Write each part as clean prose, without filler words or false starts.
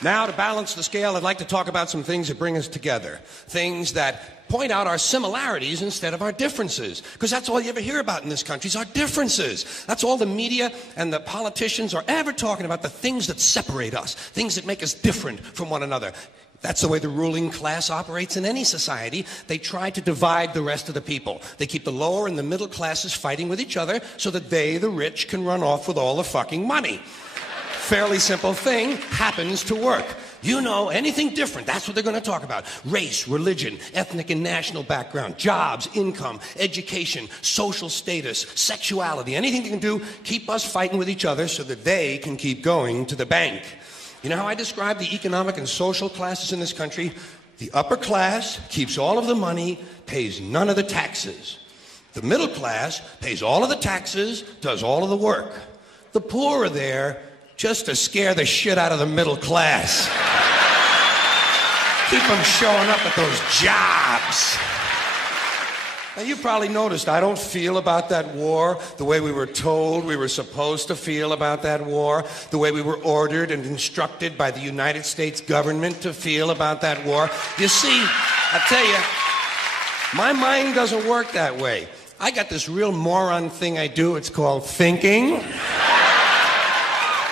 Now, to balance the scale, I'd like to talk about some things that bring us together. Things that point out our similarities instead of our differences. Because that's all you ever hear about in this country is our differences. That's all the media and the politicians are ever talking about, the things that separate us, things that make us different from one another. That's the way the ruling class operates in any society. They try to divide the rest of the people. They keep the lower and the middle classes fighting with each other so that they, the rich, can run off with all the fucking money. Fairly simple thing, happens to work. You know, anything different, that's what they're going to talk about. Race, religion, ethnic and national background, jobs, income, education, social status, sexuality, anything you can do, keep us fighting with each other so that they can keep going to the bank. You know how I describe the economic and social classes in this country? The upper class keeps all of the money, pays none of the taxes. The middle class pays all of the taxes, does all of the work. The poor are there just to scare the shit out of the middle class. Keep them showing up at those jobs. Now, you probably noticed I don't feel about that war the way we were told we were supposed to feel about that war, the way we were ordered and instructed by the United States government to feel about that war. You see, I tell you, my mind doesn't work that way. I got this real moron thing I do. It's called thinking.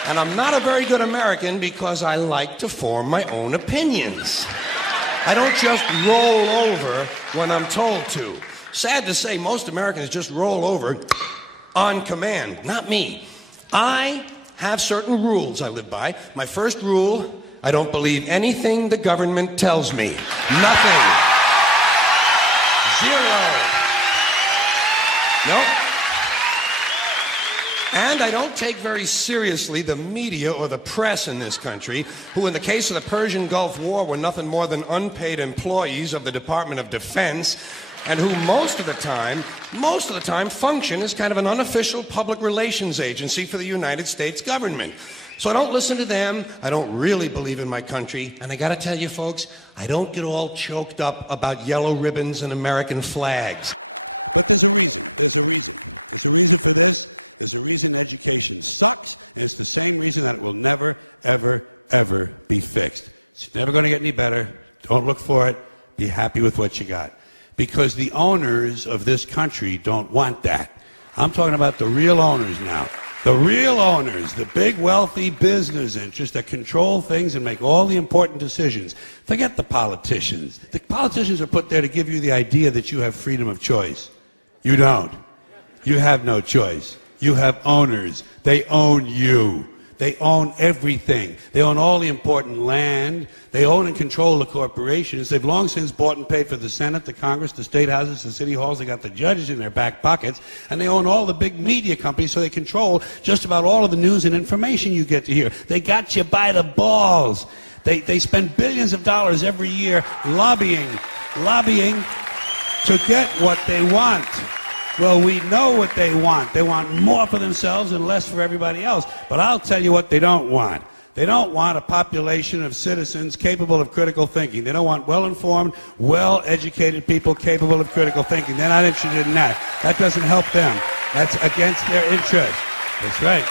And I'm not a very good American because I like to form my own opinions. I don't just roll over when I'm told to. Sad to say, most Americans just roll over on command. Not me. I have certain rules I live by. My first rule, I don't believe anything the government tells me. Nothing. Zero. Nope. And I don't take very seriously the media or the press in this country, who in the case of the Persian Gulf War were nothing more than unpaid employees of the Department of Defense, and who most of the time function as kind of an unofficial public relations agency for the United States government. So I don't listen to them, I don't really believe in my country, and I gotta tell you folks, I don't get all choked up about yellow ribbons and American flags. But there's a reason. There's a reason for this. There's a reason education sucks, and it's the same reason that it will never, ever, ever be fixed. It's never going to get any better. Don't look for it. Be happy with what you got. Because the owners of this country don't want that. I'm talking about the real owners now. The real owners, the big wealthy business interests that control things and make all the important decisions. Forget the politicians. The politicians are put there to give you the idea that you have freedom of choice. You don't. You have no choice. You have owners. They own you. They own everything. They own all the important land. They own and control the corporations. They've long since bought and paid for the Senate, the Congress, the state houses, the city halls. They got the judges in their back pockets. And they own all the big media companies, so they control just about all of the news and information you get to hear. They got you by the balls. They spend billions of dollars every year lobbying to get what they want. Well, we know what they want. They want more for themselves and less for everybody else. But I'll tell you what they don't want. They don't want a population of citizens capable of critical thinking. They don't want well-informed, well-educated people capable of critical thinking. They're not interested in that. That doesn't help them. That's against their interest. That's right.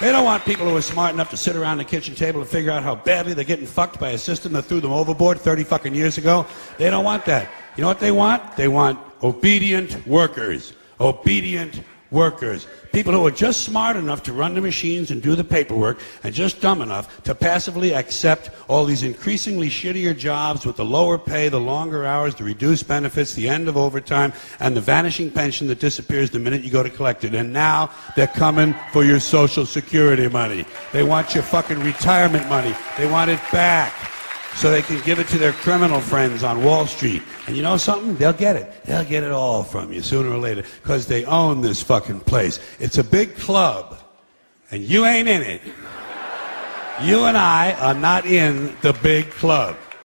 They don't want people who are smart enough to sit around the kitchen table and figure out how badly they're getting fucked by a system that threw them overboard 30 fucking years ago. They don't want that. You know what they want? They want obedient workers. Obedient workers. People who are just smart enough to run the machines and do the paperwork, and just dumb enough to passively accept all these increasingly shittier jobs with the lower pay, the longer hours, the reduced benefits, the end of overtime, and the vanishing pension that disappears the minute you go to collect it. And now they're coming for your Social Security money. They want your fucking retirement money. They want it back, so they can give it to their criminal friends on Wall Street. And you know something? They'll get it. They'll get it all from you sooner or later, because they own this fucking place. It's a big club, and you ain't in it. You and I are not in the big club.